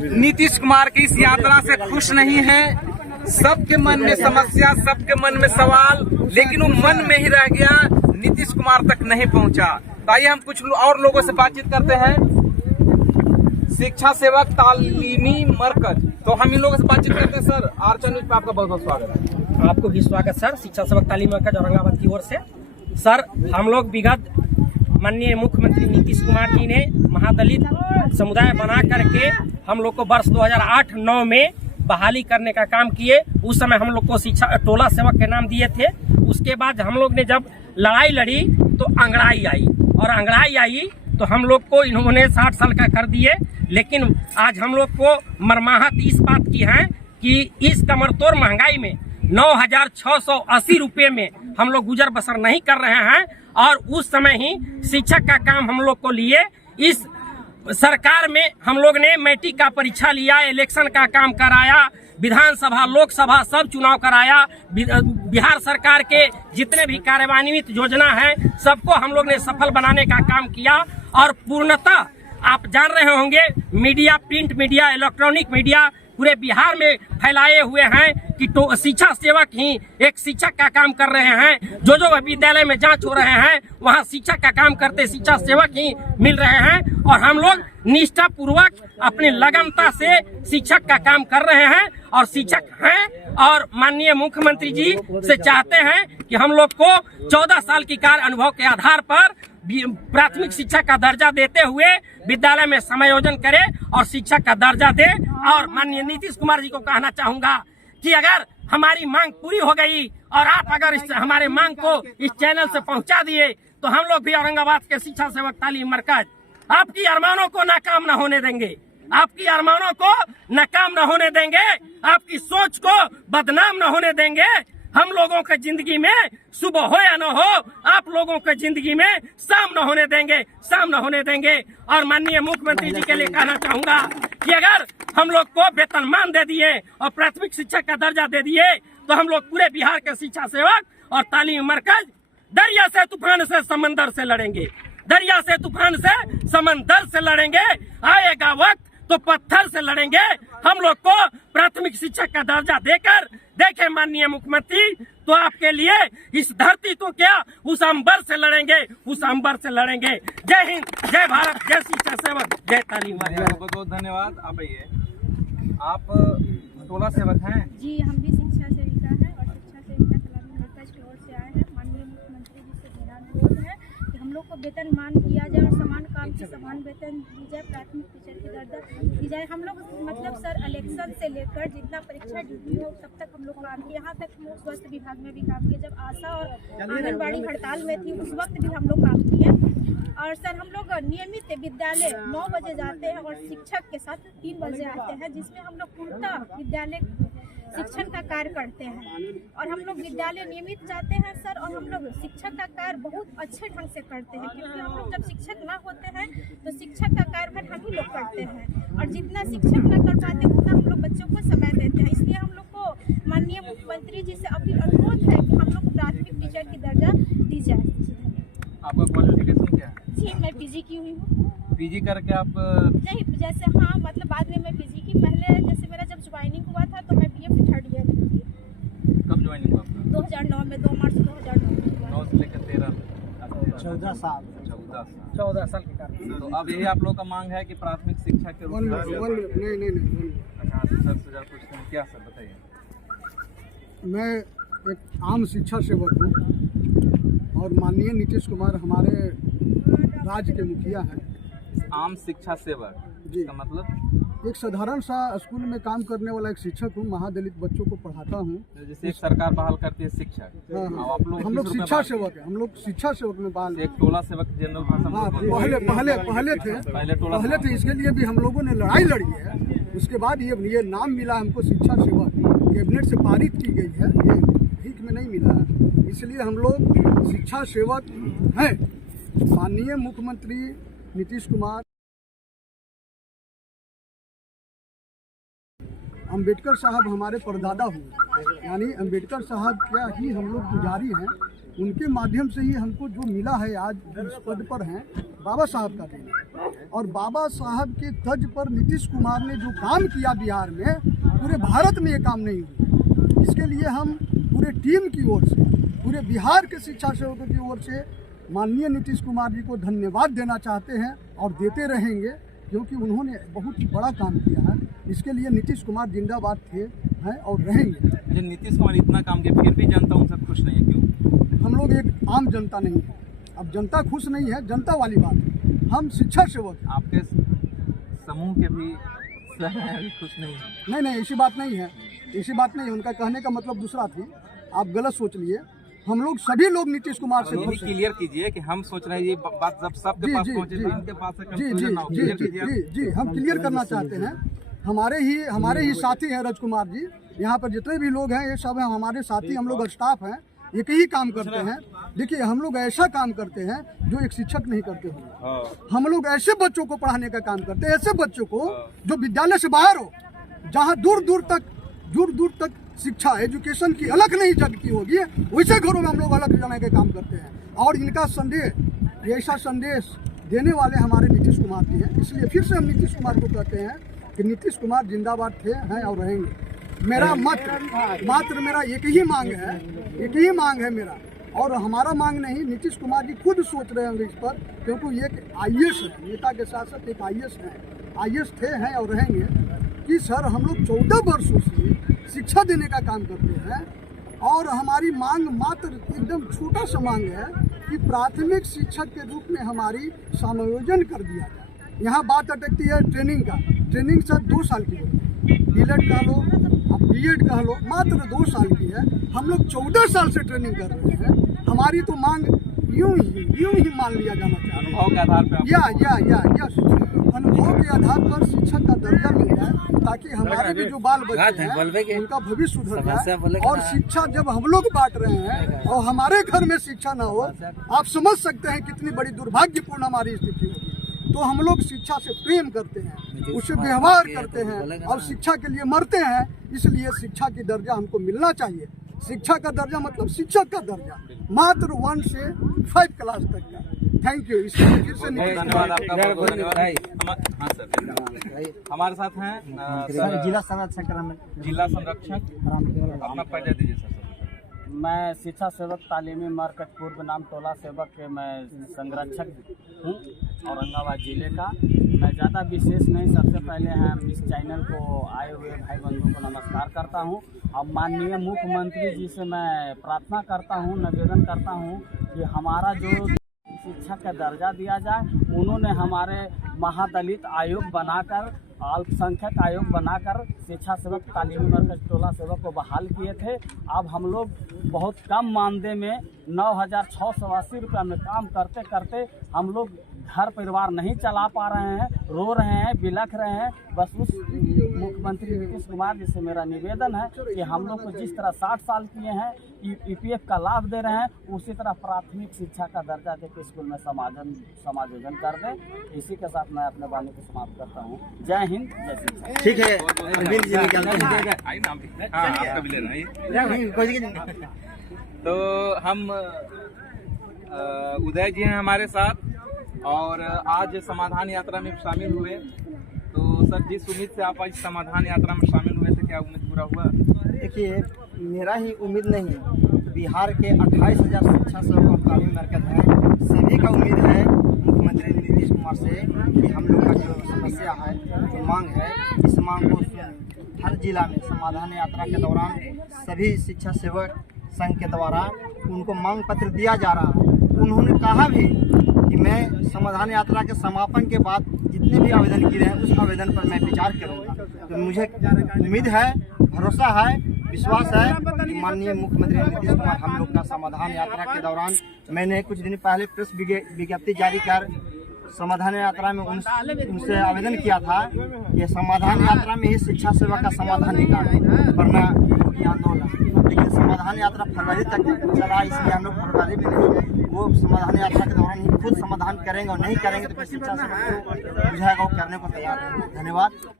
नीतीश कुमार की इस यात्रा से खुश नहीं है। सबके मन में समस्या, सबके मन में सवाल, लेकिन वो मन में ही रह गया, नीतीश कुमार तक नहीं पहुंचा। तो आइए हम कुछ और लोगों से बातचीत करते हैं। शिक्षा सेवक तालीमी मरकज, तो हम इन लोगों से बातचीत करते हैं। सर, आर्चन न्यूज पे आपका बहुत बहुत स्वागत है। आपको भी स्वागत सर। शिक्षा सेवक तालीमी मरकज औरंगाबाद की ओर से। सर, हम लोग विगत माननीय मुख्यमंत्री नीतीश कुमार जी ने महादलित समुदाय बना करके हम लोग को वर्ष 2008-9 में बहाली करने का काम किए। उस समय हम लोग को शिक्षा टोला सेवक के नाम दिए थे। उसके बाद हम लोग ने जब लड़ाई लड़ी तो अंग्रेजी आई, और अंग्रेजी आई तो हम लोग को इन्होंने 60 साल का कर दिए। लेकिन आज हम लोग को मरमाहत इस बात की है कि इस कमरतोड़ महंगाई में 9,680 रुपये में हम लोग गुजर बसर नहीं कर रहे हैं। और उस समय ही शिक्षक का काम हम लोग को लिए। इस सरकार में हम लोग ने मैट्रिक का परीक्षा लिया, इलेक्शन का काम कराया, विधानसभा लोकसभा सब चुनाव कराया। बिहार सरकार के जितने भी कार्यान्वित योजना है सबको हम लोग ने सफल बनाने का काम किया। और पूर्णतः आप जान रहे होंगे, media, print media, electronic media पूरे बिहार में फैलाए हुए हैं कि तो शिक्षा सेवक ही एक शिक्षक का काम कर रहे हैं। जो विद्यालय में जांच हो रहे हैं वहां शिक्षक का काम करते शिक्षा सेवक ही मिल रहे हैं। और हम लोग निष्ठा पूर्वक अपनी लगनता से शिक्षक का काम कर रहे हैं और शिक्षक हैं। और माननीय मुख्यमंत्री जी से चाहते हैं कि हम लोग को 14 साल की कार्य अनुभव के आधार पर प्राथमिक शिक्षक का दर्जा देते हुए विद्यालय में समायोजन करे और शिक्षक का दर्जा दे। और माननीय नीतीश कुमार जी को कहना चाहूंगा कि अगर हमारी मांग पूरी हो गई और आप अगर हमारे मांग को इस चैनल से पहुंचा दिए तो हम लोग भी औरंगाबाद के शिक्षा सेवक तालीम मरकज आपकी अरमानों को नाकाम न होने देंगे, आपकी अरमानों को नाकाम न होने देंगे, आपकी सोच को बदनाम न होने देंगे। हम लोगों के जिंदगी में सुबह हो या न हो, आप लोगों के जिंदगी में शाम न होने देंगे, शाम न होने देंगे। और माननीय मुख्यमंत्री जी के लिए कहना चाहूंगा कि अगर हम लोग को वेतनमान दे दिए और प्राथमिक शिक्षक का दर्जा दे दिए तो हम लोग पूरे बिहार के शिक्षा सेवक और तालीम मरकज दरिया से तूफान से समंदर से लड़ेंगे, दरिया से तूफान से समंदर से लड़ेंगे। आएगा वक्त तो पत्थर से लड़ेंगे। हम लोग को प्राथमिक शिक्षक का दर्जा देकर देखे माननीय मुख्यमंत्री, तो आपके लिए इस धरती तो क्या उस अंबर से लड़ेंगे, उस अंबर से लड़ेंगे। जय हिंद, जय भारत, जय शिक्षा सेवक, जय तालीम। बहुत बहुत धन्यवाद। आप आइए, आप टोला सेवक हैं? जी, हम भी शिक्षा सेविका हैं और शिक्षा सेविका तालीम मरकज की ओर से आए हैं। माननीय मुख्यमंत्री जी से मेरा अनुरोध है कि हम लोग को वेतन मान किया जाए और समान काम की समान वेतन दी जाए, प्राथमिक टीचर की दर्जा दी जाए। हम लोग मतलब सर इलेक्शन से लेकर जितना परीक्षा ड्यूटी हो तब तक हम लोग काम किए। यहाँ तक लोग स्वास्थ्य विभाग में भी काम किए। जब आशा और आंगनबाड़ी हड़ताल में थी उस वक्त भी हम लोग काम किए। और सर हम लोग नियमित विद्यालय 9 बजे जाते हैं और शिक्षक के साथ 3 बजे आते हैं, जिसमें हम लोग पूर्णतः विद्यालय शिक्षण का कार्य करते हैं। और हम लोग विद्यालय नियमित जाते हैं सर, और हम लोग शिक्षक का कार्य बहुत अच्छे ढंग से करते हैं, क्योंकि हम लोग जब शिक्षक ना होते हैं तो शिक्षक का कार्यभार हम ही लोग करते हैं। और जितना शिक्षक ना कर पाते उतना हम लोग बच्चों को समय देते हैं। इसलिए हम लोग को माननीय मुख्यमंत्री जी से अपील अनुरोध है कि हम लोग को प्राथमिक टीचर की दर्जा दी जाए। आपका क्वालिफिकेशन क्या है? जी, मैं पीजी की हुई हूँ। पीजी करके आप नहीं, जैसे हाँ मतलब बाद में मैं पीजी की, पहले जैसे मेरा जब ज्वाइनिंग हुआ था तो मैं बीए 3rd ईयर की थी। कब ज्वाइनिंग हुआ आपका? 2009 में, 2 मार्च 2009। 9 से लेकर 13 14 साल 14 साल के कार्य। तो अब यही आप लोग का मांग है कि प्राथमिक शिक्षा के रूप में नहीं अच्छा सर से जरा पूछते हैं। क्या सर बताइए? मैं एक आम शिक्षा सेवक हूँ और माननीय नीतीश कुमार हमारे राज्य के मुखिया हैं। आम शिक्षा सेवक जी, इसका मतलब एक साधारण सा स्कूल में काम करने वाला एक शिक्षक हूँ। महादलित बच्चों को पढ़ाता हूँ। जैसे एक सरकार बहाल करती है शिक्षक, हाँ, आप लोग हम लोग शिक्षा सेवक हैं। हम लोग शिक्षा सेवक में बहाल एक टोला सेवक जनरल भाषा में हाँ, बोलते हैं। पहले थे। इसके लिए भी हम लोगों ने लड़ाई लड़ी है। उसके बाद ये नाम मिला हमको शिक्षा सेवक, कैबिनेट से पारित की गई है, ये भीख में नहीं मिला है। इसलिए हम लोग शिक्षा सेवक हैं। माननीय मुख्यमंत्री नीतीश कुमार, अंबेडकर साहब हमारे परदादा हुए, यानी अंबेडकर साहब क्या ही हम लोग पुजारी हैं। उनके माध्यम से ही हमको जो मिला है आज इस पद पर हैं। बाबा साहब का देन है। और बाबा साहब के तर्ज पर नीतीश कुमार ने जो काम किया बिहार में, पूरे भारत में ये काम नहीं हुआ। इसके लिए हम पूरे टीम की ओर से, पूरे बिहार के शिक्षा सेवकों की ओर से माननीय नीतीश कुमार जी को धन्यवाद देना चाहते हैं और देते रहेंगे, क्योंकि उन्होंने बहुत ही बड़ा काम किया है। इसके लिए नीतीश कुमार जिंदाबाद थे, हैं और रहेंगे। जो नीतीश कुमार इतना काम किया फिर भी जनता उनसे खुश नहीं है, क्यों? हम लोग एक आम जनता नहीं है। अब जनता खुश नहीं है, जनता वाली बात है। हम शिक्षा सेवक हैं। आपके समूह के भी खुश नहीं है? नहीं, ऐसी बात नहीं है, ऐसी बात नहीं है। उनका कहने का मतलब दूसरा थी, आप गलत सोच लिए। हम लोग सभी लोग नीतीश कुमार से खुश हैं। क्लियर कीजिए कि हम सोच रहे हैं ये बात जब सबके पास पहुंचे तो इनके पास से जी confusion ना हो। Clear कीजिए। जी, हम क्लियर करना चाहते हैं। हमारे ही साथी हैं राजकुमार जी, यहाँ पर जितने भी लोग हैं ये सब हैं हमारे साथी। हम लोग स्टाफ हैं, एक ही काम करते हैं। देखिए, हम लोग ऐसा काम करते हैं जो एक शिक्षक नहीं करते होंगे। हम लोग ऐसे बच्चों को पढ़ाने का काम करते हैं, ऐसे बच्चों को जो विद्यालय से बाहर हो, जहाँ दूर दूर तक शिक्षा एजुकेशन की अलग नहीं जगती होगी, वैसे घरों में हम लोग अलग जाने का काम करते हैं। और इनका संदेश, ऐसा संदेश देने वाले हमारे नीतीश कुमार जी हैं। इसलिए फिर से हम नीतीश कुमार को कहते हैं कि नीतीश कुमार जिंदाबाद थे, हैं और रहेंगे। मेरा मात्र मेरा एक ही मांग है मेरा, और हमारा मांग नहीं, नीतीश कुमार जी खुद सोच रहे होंगे इस पर, क्योंकि ये एक IAS है, नेता के साथ साथ एक IAS थे, हैं और रहेंगे। कि सर, हम लोग 14 वर्षों से शिक्षा देने का काम करते हैं, और हमारी मांग मात्र एकदम छोटा सा मांग है कि प्राथमिक शिक्षक के रूप में हमारी समायोजन कर दिया जाए। यहाँ बात अटकती है ट्रेनिंग का। ट्रेनिंग सर 2 साल की होती है, DLED कह लो, अब BEd कह लो, मात्र 2 साल की है। हम लोग 14 साल से ट्रेनिंग कर रहे हैं। हमारी तो मांग यूं ही मान लिया जाना चाहिए। अनुभव के आधार पर अनुभव के आधार पर शिक्षक का दर्जा मिल जाए, ताकि हमारे भी जो बाल बच्चे हैं उनका भविष्य सुधर जाए। और शिक्षा जब हम लोग बांट रहे हैं और हमारे घर में शिक्षा न हो, आप समझ सकते हैं कितनी बड़ी दुर्भाग्यपूर्ण हमारी स्थिति होगी। तो हम लोग शिक्षा से प्रेम करते हैं, उससे व्यवहार करते हैं और शिक्षा के लिए मरते हैं। इसलिए शिक्षा की दर्जा हमको मिलना चाहिए। शिक्षा का दर्जा मतलब शिक्षक का दर्जा, मात्र 1 से 5 क्लास तक का। Thank you. इसके लिए फिर से धन्यवाद आपका, बहुत धन्यवाद। हाँ सर, हमारे साथ हैं जिला संरक्षक अपना परिचय दीजिए सर। मैं शिक्षा सेवक तालीमी मरकज पूर्व नाम टोला सेवक के मैं संरक्षक हूँ औरंगाबाद जिले का। मैं ज़्यादा विशेष नहीं, सबसे पहले हम इस चैनल को आए हुए भाई बंधुओं को नमस्कार करता हूँ। अब माननीय मुख्यमंत्री जी से मैं प्रार्थना करता हूँ, निवेदन करता हूँ कि हमारा जो शिक्षा का दर्जा दिया जाए। उन्होंने हमारे महादलित आयोग बनाकर, अल्पसंख्यक आयोग बनाकर शिक्षा सेवक तालीमी मरकज टोला सेवक को बहाल किए थे। अब हम लोग बहुत कम मानदेय में 9,680 रुपये में काम करते करते हम लोग घर परिवार नहीं चला पा रहे हैं, रो रहे हैं, बिलख रहे हैं। बस उस मुख्यमंत्री नीतीश कुमार जी से मेरा निवेदन है कि हम लोग को जिस तरह 60 साल किए हैं EPF का लाभ दे रहे हैं, उसी तरह प्राथमिक शिक्षा का दर्जा देकर स्कूल में समायोजन कर दें। इसी के साथ मैं अपने वाणी को समाप्त करता हूँ। जय हिंद, जय शिक्षा। ठीक है, तो हम उदय जी हैं हमारे साथ, और आज समाधान यात्रा में शामिल हुए। तो सर, जिस उम्मीद से आप आज समाधान यात्रा में शामिल हुए थे, क्या उम्मीद पूरा हुआ? देखिए, मेरा ही उम्मीद नहीं, बिहार के 28,000 शिक्षा सेवक और तालीम मरकज हैं, सभी का उम्मीद है मुख्यमंत्री नीतीश कुमार से कि हम लोग का जो समस्या है, जो मांग है, इस मांग को हर जिला में समाधान यात्रा के दौरान सभी शिक्षा सेवक संघ के द्वारा उनको मांग पत्र दिया जा रहा है। उन्होंने कहा भी कि मैं समाधान यात्रा के समापन के बाद जितने भी आवेदन किए हैं उस आवेदन पर मैं विचार करूंगा। तो मुझे उम्मीद है, भरोसा है, विश्वास है कि माननीय मुख्यमंत्री नीतीश कुमार हम लोग का समाधान यात्रा के दौरान, मैंने कुछ दिन पहले प्रेस विज्ञप्ति जारी कर समाधान यात्रा में उनसे आवेदन किया था कि समाधान यात्रा में ही शिक्षा सेवा का समाधान निकालें, वरना आंदोलन। लेकिन समाधान यात्रा फरवरी तक चला, इसलिए हम लोग फरवरी में नहीं, वो समाधान यात्रा के दौरान ही खुद समाधान करेंगे, और नहीं करेंगे तो शिक्षा सेवा को बुझाएगा, वो करने को तैयार है। धन्यवाद।